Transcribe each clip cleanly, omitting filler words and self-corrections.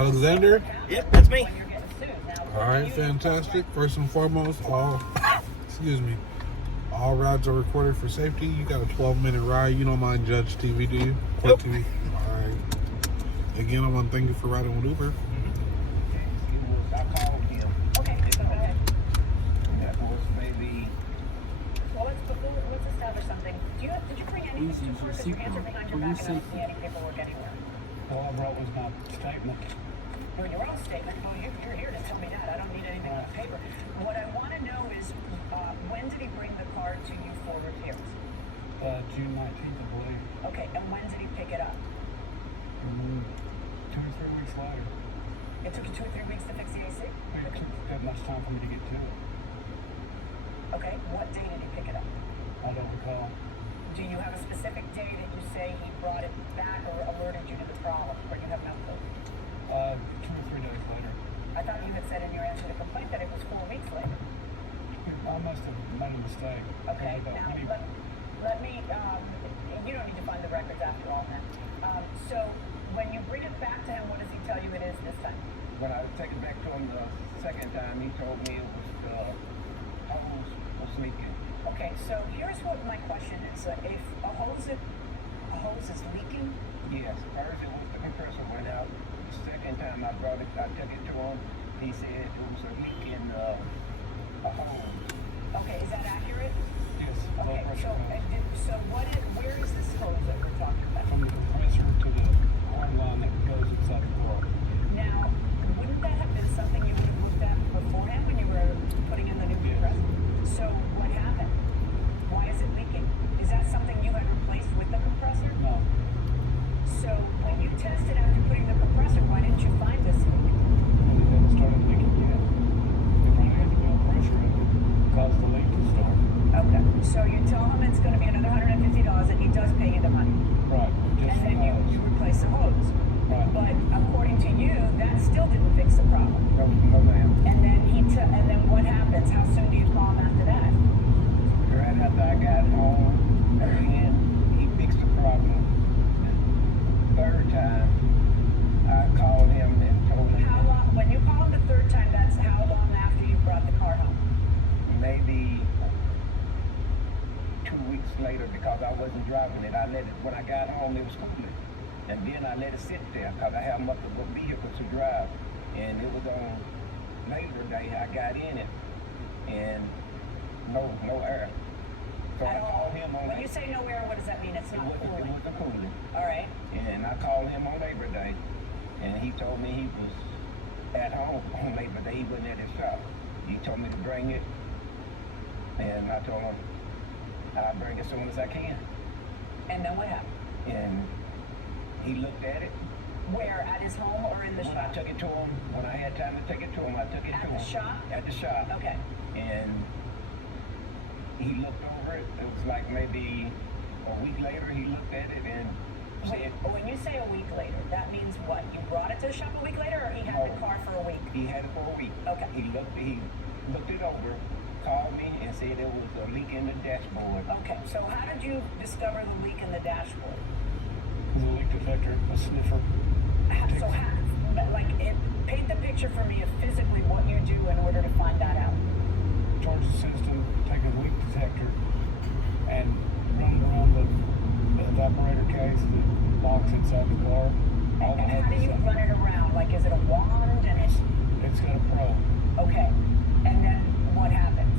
Alexander? Yep, that's me. All right, fantastic. First and foremost, excuse me, all rides are recorded for safety. You got a 12-minute ride. You don't mind Judge TV, do you? Court Nope. TV. All right. Again, I want to thank you for riding with Uber. I called him. Okay, so go ahead. That was maybe. Well, let's establish something. Did you bring anything to court? Because your hands are behind your back and I don't see any paperwork anywhere. All I brought was my statement. Well, your own statement. Well, you're here to tell me that. I don't need anything on paper. What I want to know is, when did he bring the car to you for repairs? June 19th, I believe. Okay, and when did he pick it up? 2 or 3 weeks later. It took you 2 or 3 weeks to fix the AC? It took that much time for me to get to it. Okay, what day did he pick it up? I don't recall. Do you have a specific day that you say he brought it back or alerted you to the problem, or you have no clue? 2 or 3 days later. I thought you had said in your answer to the complaint that it was 4 weeks later. I must have made a mistake. Okay, now let me, you don't need to find the records after all then. So when you bring it back to him, what does he tell you it is this time? When I took it back to him the second time, he told me it was hose was leaking. Okay, so here's what my question is. If a hose is leaking, Yes, first it was the compressor went out. The second time I took it to him, he said it was a leak in a hose. okay, is that accurate? Yes, Okay, so, where is this hose that we're talking about? from the compressor to the horn line that goes inside the car. Now, wouldn't that have been something you would have looked at beforehand when you were putting in the new compressor? So what happened? Why is it leaking? Is that something you had replaced with the compressor? No, So when you tested after putting the compressor, why didn't you find this leak? it hadn't started leaking yet. It probably had to build pressure and cause the leak to start. Okay, so you tell him it's going to be another $150 and he does pay you the money. Right, just And for then those. you replace the hose. Right. But according to you, that still didn't fix the problem. No, ma'am. And then what happens? How soon do you call him after that? Right after I got home, and he fixed the problem. The third time, I called him and told him How long? When you call him the third time, that's how long after you brought the car home? maybe 2 weeks later because I wasn't driving it. I let it, when I got home, it was cooling. And then I let it sit there because I have multiple vehicles to drive. And it was on Labor Day, I got in it, and no air. So I At all? called him on When you say no air, what does that mean? It's it not wasn't cooling. cooling. All right. And I called him on Labor Day, and he told me he was at home on Labor Day. He wasn't at his shop. He told me to bring it, and I told him I'll bring it as soon as I can. And then what happened? And he looked at it. Where? At his home or in the When I shop? took it to him, when I had time to take it to him, I took it At to the him. shop? At the shop. Okay. And he looked over it. It was like maybe a week later, he looked at it and Wait, said, when you say a week later, that means what? You brought it to the shop a week later, or he had the car for a week? he had it for a week. Okay. He looked it over, called me and said there was a leak in the dashboard. Okay, so how did you discover the leak in the dashboard? The leak detector, a sniffer. Paint the picture for me of physically what you do in order to find that out. Charge the system, take a leak detector, and run it around the evaporator case that locks inside the car. All the And how do you run it around? Like, is it a wand and It's got a probe. okay. And then what happens?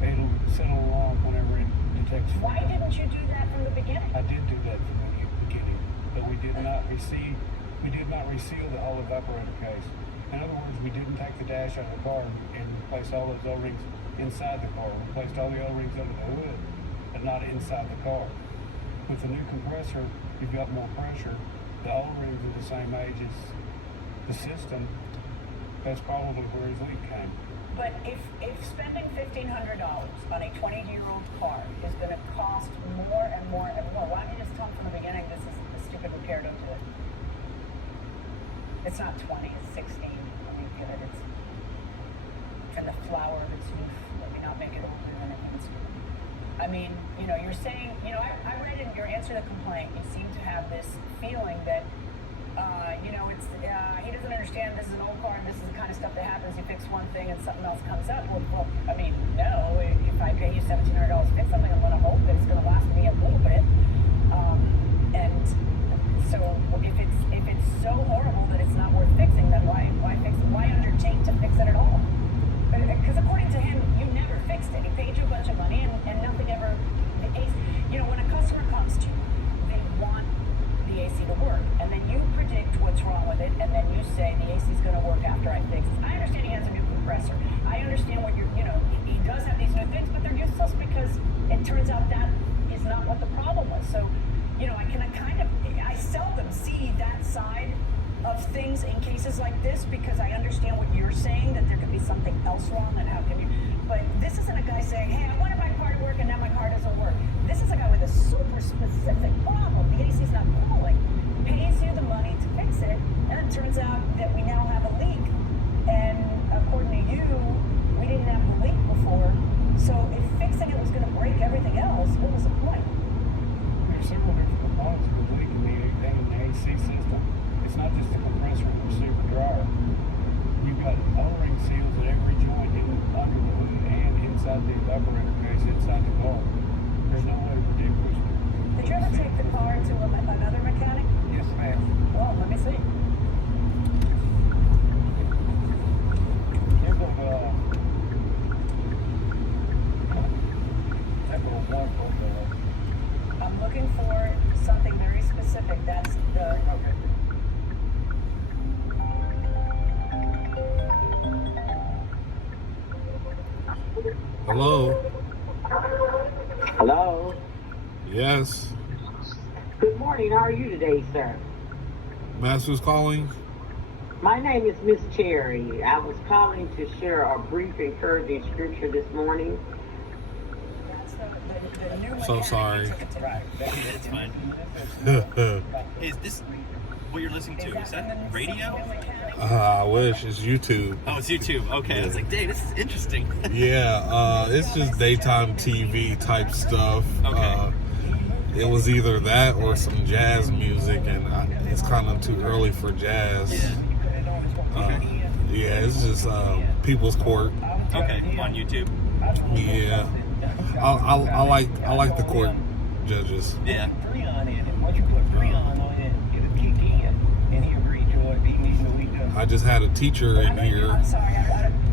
It'll settle along whenever it detects. Why didn't you do that from the beginning? I did do that from the beginning, but we did not reseal the whole evaporator case. In other words, we didn't take the dash out of the car and replace all those O-rings inside the car. We replaced all the O-rings under the hood, but not inside the car. With the new compressor, you've got more pressure. The O-rings are the same age as the system. That's probably where his leak came. But if spending $1,500 on a 20-year-old car is going to cost more and more and more, why don't you just tell them from the beginning this is a stupid repair, don't do it? It's not 20, it's 16. Let me give it. It's in the flower of its youth. Let me not make it older than it needs to be. I mean, you're saying, I read in your answer to the complaint, you seem to have this feeling that He doesn't understand this is an old car and this is the kind of stuff that happens. You fix one thing and something else comes up. Well, I mean, no. If I pay you $1,700 to fix something, I'm going to hope that it's going to last me a little bit. And so if it's so horrible that it's not worth fixing, then why fix it? Why undertake to fix it at all? Because according to him, you never fixed it. He paid you a bunch of money and nothing ever. When a customer comes to you, they want the AC to work, and then you predict what's wrong with it, and then you say the AC is going to work after I fix it. I understand he has a new compressor. I understand what he does have these new things, but they're useless because it turns out that is not what the problem was. So, I seldom see that side of things in cases like this because I understand what you're saying, that there could be something else wrong, and how can you, but this isn't a guy saying, hey, I wanted my car to work and now my car doesn't work. This is a guy with a super specific problem. The AC's not calling, pays you the money to fix it, and it turns out that we now have a leak, and according to you, we didn't have the leak before, so if fixing it was going to break everything else, what was the point? There's several different components with leaking the AC system. It's not just the compressor and the super dryer. You've got O-ring seals at every joint under the hood and inside the evaporator case inside the car. There's no way to predict which. Did you ever take the car to another mechanic? Yes, ma'am. Well, let me see. I'm looking for something very specific. That's the. Okay. Hello? Hello. Yes. Good morning. How are you today, sir? Master's calling? My name is Miss Cherry. I was calling to share a brief encouraging scripture this morning. That's the new So mechanic sorry. you took it to. Right. It's fine. Is this what you're listening to? Is that radio? I wish. It's YouTube. Oh, it's YouTube. Okay. I was like, dang, this is interesting. Yeah, it's just daytime TV type stuff. Okay. It was either that or some jazz music, and it's kind of too early for jazz. Yeah. Yeah, it's just People's Court. Okay. On YouTube. Yeah, I like the court judges. Yeah. Freon in it. Once you put Freon on it, it'll kick in, and he agreed to it. He needs to leave it. I just had a teacher in here. I'm sorry.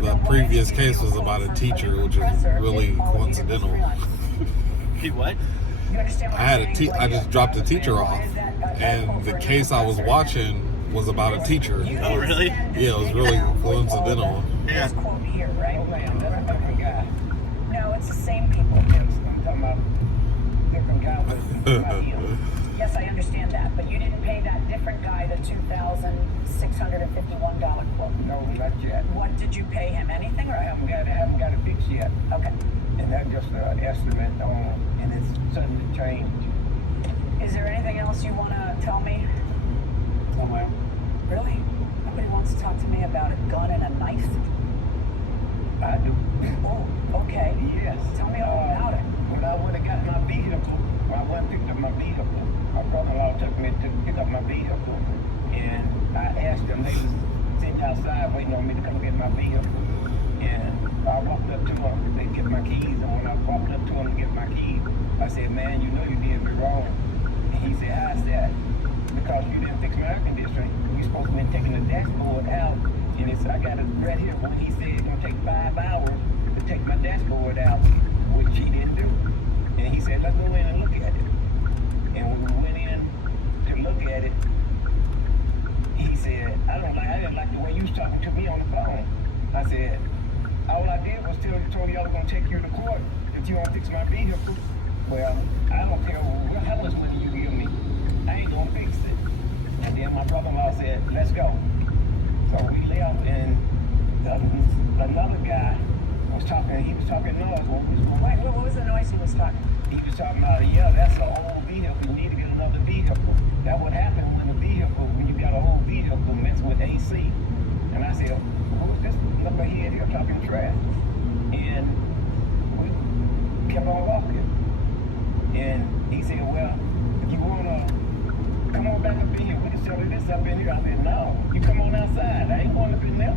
The previous case was about a teacher, which is really coincidental. He what? I just dropped a teacher off, and the case I was watching was about a teacher. Oh, really? Yeah, it was really coincidental. Yeah. This quote here, right? That's a different guy. No, it's the same people. I'm talking about different guy with my deal. Yes, I understand that, but you didn't pay that different guy the $2,651 quote. No, not yet. What did you pay him? Anything or? I haven't got it fixed yet. Okay. And that's just an estimate on, and it's sudden to change. Is there anything else you want to tell me? Oh, well, Really? Nobody wants to talk to me about a gun and a knife? I do. Oh, okay. Yes. Tell me all about it. When I would have got my vehicle, when I went and picked up my vehicle, my brother-in-law took me to pick up my vehicle, and I asked them, they was sitting outside waiting on me to come get my vehicle. And I walked up to them, they get my keys, and when I walked up to them to get my keys, I said, man, you know you did me wrong. And he said, how's that? Because you didn't fix my air conditioning. You supposed to be taking the dashboard out, and I got it right here when he said it's gonna take 5 hours to take my dashboard out, which he didn't do. And he said, let's go in and look at it. And when we went in to look at it, he said, I didn't like the way you was talking to me on the phone. I said, all I did was told y'all gonna take you to court if you don't fix my vehicle. Well, I don't care how much money you give me. I ain't gonna fix it. And then my brother-in-law said, let's go. So we left, and another guy was talking, he was talking noise. Wait, what was the noise he was talking? He was talking about, yeah, that's an old vehicle. You need to get another vehicle. That would happen when you got an old vehicle messing with AC. And I said, who's this knucklehead here talking trash? And we kept on walking. And he said, well, if you want to come on back up in here, we can settle this up in here. I said, no, you come on outside. I ain't going up in there.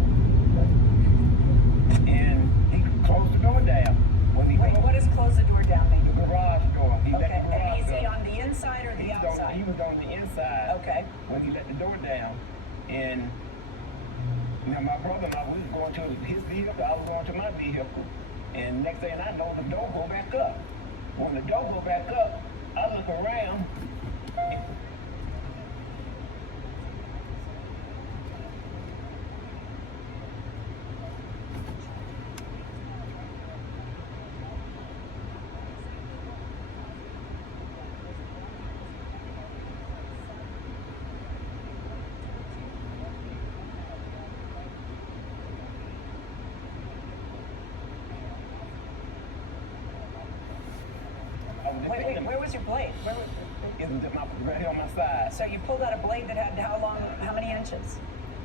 And he closed the door down. When he Wait, what does close the door down mean? the garage door. He let Okay, the garage and is he door. on the inside or the He outside? was on the inside. Okay. When he let the door down. And now my brother-in-law, we was going to his vehicle, I was going to my vehicle. And next thing I know, the door go back up. When the door go back up, I look around. Wait, where was your blade? It was right here on my side. So you pulled out a blade that had how long, how many inches?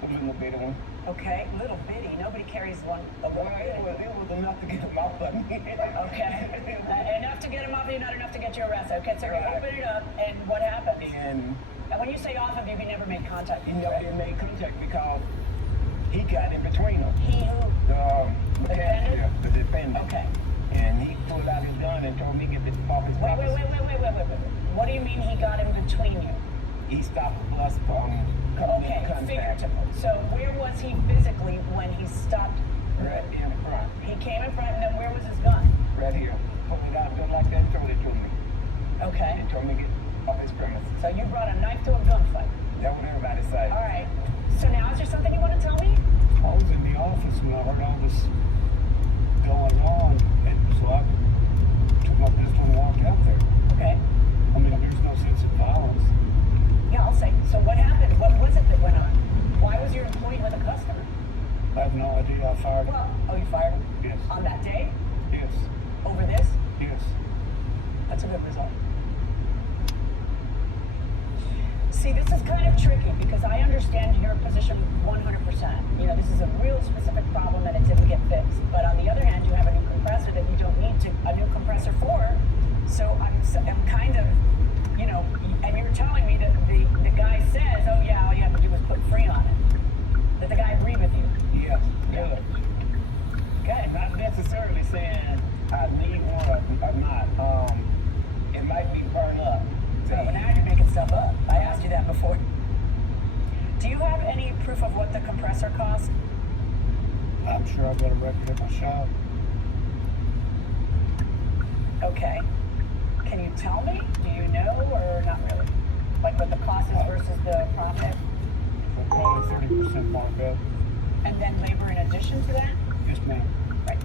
A little bit of one. Okay, little bitty. Nobody carries one a little Well, bitty. it was enough to get him off of me. Okay. Enough to get him off of you, not enough to get you arrested. Okay, so you Right. open it up, and what happens? And And when you say off of you, he never made contact he with you, never right? did make contact because he got in between them. He who? The Defendant? passenger, the defendant. Okay. And he pulled out his gun and told me to get this off his Wait. property. What do you mean he got in between you? He stopped the bus from coming Okay, in contact. figuratively. So where was he physically when he stopped? Right in front. He came in front, and then where was his gun? Right here. Pulled it out just like that and showed it to me. Okay. And told me to get off his premises. So you brought a knife to a gunfight. That's what everybody said. All right. So now is there something you want to tell me? I was in the office when I heard all this going on, and so I took my pistol and walked out there. Okay. I mean, there's no sense of violence. Yeah, I'll say. So what happened? What was it that went on? Why was your employee with a customer? I have no idea. I fired him. Oh, you fired him? Yes. On that day? Yes. Over this? Yes. That's a good result. See, this is kind of tricky because I understand your position 100%. You know, this is a real specific problem and it didn't get fixed. But on the other hand, you have a new compressor that you don't need a new compressor for. So I'm kind of, you know, and you're telling me that the guy says, oh yeah, all you have to do is put Freon on it. Did the guy agree with you? Yes. Good. Good. Not necessarily saying I need one or not. It might be burned up. So, but now you're making stuff up. I asked you that before. Do you have any proof of what the compressor cost? I'm sure I've got a record at my shop. Okay. Can you tell me? Do you know or not really? Like what the cost is versus the profit? So probably 30% markup. And then labor in addition to that? Yes, ma'am. Right.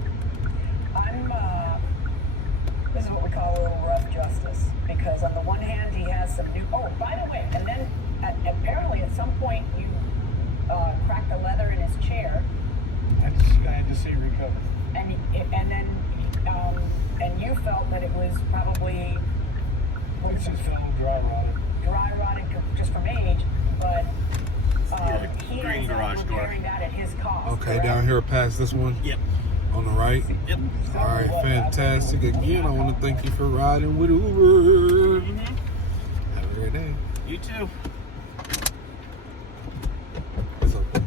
This is what we call a little rough justice. Because on the one hand, he has some new, oh, by the way, and then apparently at some point you cracked the leather in his chair. I had to see it recover. And you felt that it was probably It's just fell dry rotted. dry rotted just from age, but Yeah, he green ends up garage door. repairing that at his cost. Okay, correct? down here past this one Yep. on the right. Yep. All right, fantastic. Again, I want to thank you for riding with Uber. Have a great day. You too. It's open.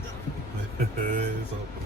It's open.